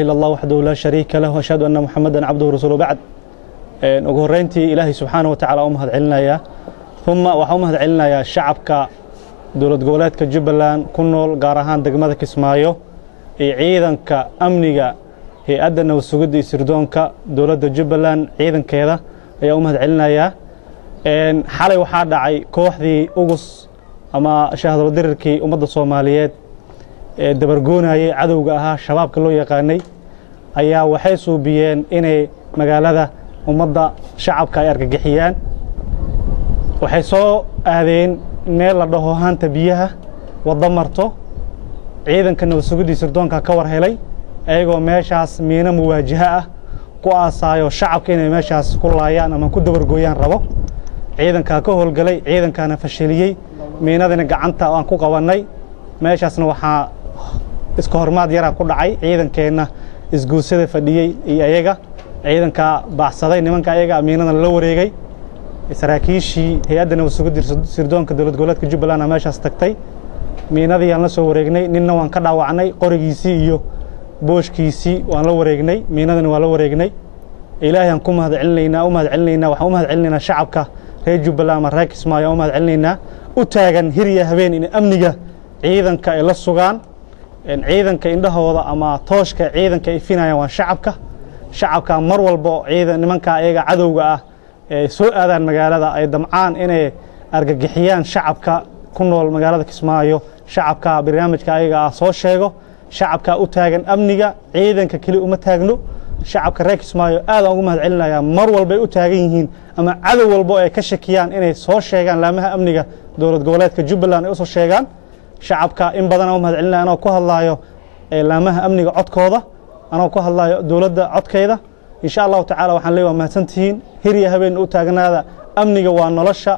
إلا الله وحده لا شريك له وأشهد أن محمدا عبده ورسوله بعد ugu horeyntii ilaahay subxaanahu wa tacaala u mahad celinaya uma waxa u mahad celinaya shacabka dowlad goboleedka Jubbaland ku nool gaar ahaan degmada Kismaayo ee ciidanka amniga hay'adda nabad sugidda iyo sirdoonka dowladda Jubbaland ciidankeeda ayaa u mahad celinaya xalay waxaa dhacay kooxdii ugus ama shahaadada dirirkii ummadda Soomaaliyeed ee dabargoonayay cadowga ahaa shabaabka loo yaqaanay ayaa waxay suubiyeen inay magaalada ummadda shacabka ay argagixiyaan waxay soo aadeen meel la dhaho haanta biyaha wada marto ciidanka nabad sugidda sirdoonka ka war helay ayagoo meeshaas miina muwaajaha ah ku aasaayo shacabka inay meeshaas ku laayaan ama ku dabargooyaan rabo ciidanka ka howlgalay ciidankana fashiliyay miinadana gacanta aan ku qabanay meeshaasna waxaa iska hormaad yara ku dhacay ciidankeena isguusada fadhiyay iyo ayaga ciidanka baacsaday nimanka ayaga amiinada la wareegay saraakiishii hay'adda nabad sugidda sirdoonka dowlad goboleedka Jubbaland meeshaas tagtay miinadii aan la soo wareegnay ninna waan ka dhaawacnay qorigiisii iyo booshkiisii waan la wareegnay miinadana waa la wareegnay ilaahay aan ku mahad celinaynaa waxaan u mahad celinaynaa shacabka reer Jubbaland ama reer Kismaayo u mahad celinaynaa u taagan hiriya habeen in amniga ciidanka ay la sugaan ciidanka indhahooda ama tooshka ciidanka ay finayaan waa shacabka mar walba ciidan nimanka ayaga cadowga ah ee soo aadaan magaalada ay damcaan inay argagixiyaan shacabka ku nool magaalada Kismaayo shacabka barnaamijka ayaga ah soo sheego shacabka u taagan amniga ciidanka kali uma taagno shacabka reer Kismaayo aad ugu mahad celinaya mar walba ay u taagan yihiin ama cadow walba ay ka shakiyaan inay soo sheegaan laamaha amniga dowlad goboleedka Jubbaland ay soo sheegaan shacabka in badan oo mahad celinaya anoo ku hadlaayo laamaha amniga codkooda anoo ku hadlaayo dowladda codkeeda insha Allah tacaala waxaan leeyahay mahadsantihiin hiriya habeen u taagnaada amniga waa nolosha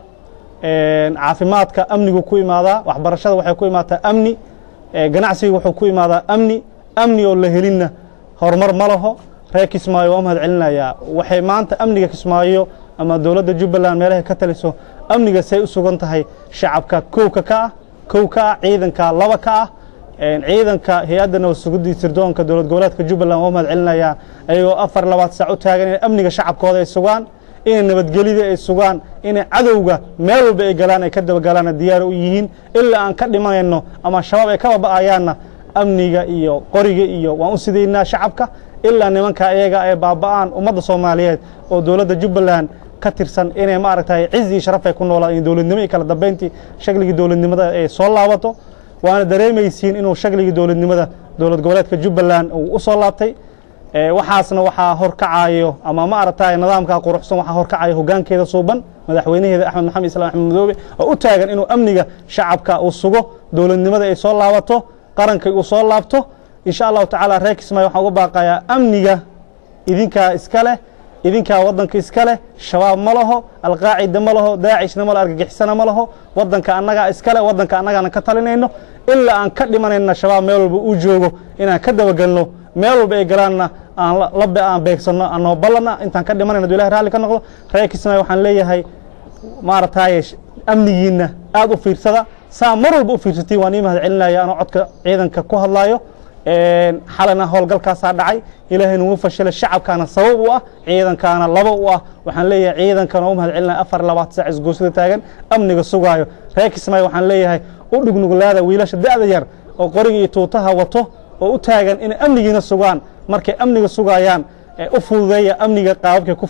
caafimaadka amnigu ku imaadaa waxbarashada waxay ku imaataa amni ganacsiga wuxuu ku imaadaa amni oo la helinna horumar ma laho reer Kismaayo waa mahad celinaya waxay maanta amniga Kismaayo ama dowladda Jubbaland meelaha ka taliso amniga say u sugan tahay shacabka kowka ka ciidanka laba ka ciidanka hay'adda nabad sugidda sirdoonka dowlad goboleedka Jubbaland waa mahad celinaya ayagoo 24 saac u taagan in amniga shacabkooda ay sugaan in nabadgelida ay sugaan in cadowga meel walba ay galaan ay ka daba galaan diyaar u yihiin ilaa aan ka dhimanayno ama shabaab ay ka baaba'ayaana amniga iyo qoriga iyo waan u sideynaa shacabka ilaa nimanka ayaga ay baaba'aan ummadda Soomaaliyeed oo dowladda Jubbaland ka tirsan inay ma aragtay cizi sharaf ay ku noolaadeen dowladnimo iyo kala dambeyntii shaqligii dowladnimada ay soo laabato waana dareemaysiin inuu shaqligii dowladnimada dowlad goboleedka Jubbaland uu u soo laabtay waxaasna waxaa horkacayo ama ma aragtay nidaamka quruxsan waxaa horkacayo hoggaankeeda suuban madaxweynaheeda Axmed Maxamed Islaam Axmed Madoobe oo u taagan inuu amniga shacabka uu sugo dowladnimada ay soo laabato qaranka uu soo laabto insha Allah tacaala reer Kismaayo waxaan uga baaqayaa amniga idinka iska leh idinka wadanka iska leh shabaab ma laho alqaacida ma laho daacishna ma la argagixisana ma laho wadanka annaga iska leh wadanka annagana ka talinayno ilaa aan ka dhimanayna shabaab meel walba uu joogo inaan ka dabagalno meel walba ay galaanna aan beegsano anoo ballana intaan ka dhimanayna Ilaahay raali ka noqdo reer Kismaayo waxaan leeyahay maartay amnigiina aad u fiirsada saa mar walba u fiirsatiin waan mahad celinaya anoo codka ciidanka ku hadlaayo xalana howlgalkaas dhacay ilaahayna wuu fashilay shacabkana sabab u ah ciidankana laba u ah waxaan leeyahay ciidankana u mahad celinaya 24 saac isgoosida taagan amniga sugaayo reer Kismaayo waxaan leeyahay u dhugnuglaada wiilasha da'da yar oo qoriga iyo tuutaha wato oo u taagan in amnigiina sugaan markay amniga sugayaan u fududeeya amniga qaabka ku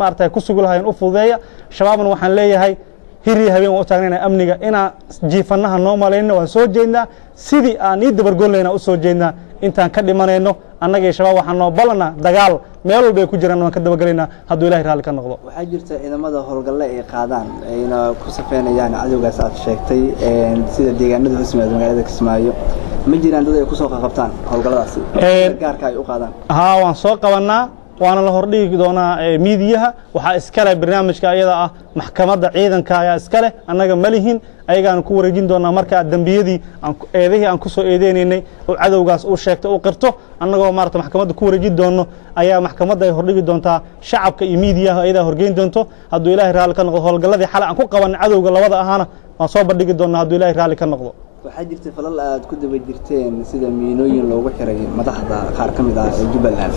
maartay ku sugulahayn u fududeeya shabaabna waxaan leeyahay hiriya habeen u taagnaa amniga ina jiifanaha noo maleeyna waan soo jeednaa sidii aan dabargooleyna u soo jeednaa intaan ka dhimanayno annaga shabaab waxaan noo balana dagaal meel walba ay ku jiraan waan ka dabagaleynaa hadduu Ilaahay raali ka noqdo waxaa jirta ciidamada howlgalle ay qaadaan ayna ku safeynayaan cadowgaas aad sheegtay sida deegaanada husmeed magaalada Kismaayo ma jiraan dad ay ku soo qabtaan howlgalladaasi gaarka ay u qaadaan waan soo qabanaa waana la hordhigi doonaa miidiyaha waxa iska leh barnaamijka ayada ah maxkamadda ciidanka ayaa iska leh annaga ma lihin ayagaan ku wareejin doonaa marka dambiyadii aan ku soo eedeynay oo cadowgaas uu sheegtay oo qirto annagoo maarta maxkamadda ku wareejin doono ayaa maxkamadda ay hordhigi doontaa shacabka iyo miidiyaha ayada horgeyn doonto hadduu Ilaahay raali ka noqdo howlgalladii xal aan ku qaban cadowga labada ahana waan soo bandhigi doonaa hadduu Ilaahay raali ka noqdo waxaa jirtay falal aad ku daba jirteen sida miinooyin loogu xiray madaxda qaar ka mid ah ee Jubbaland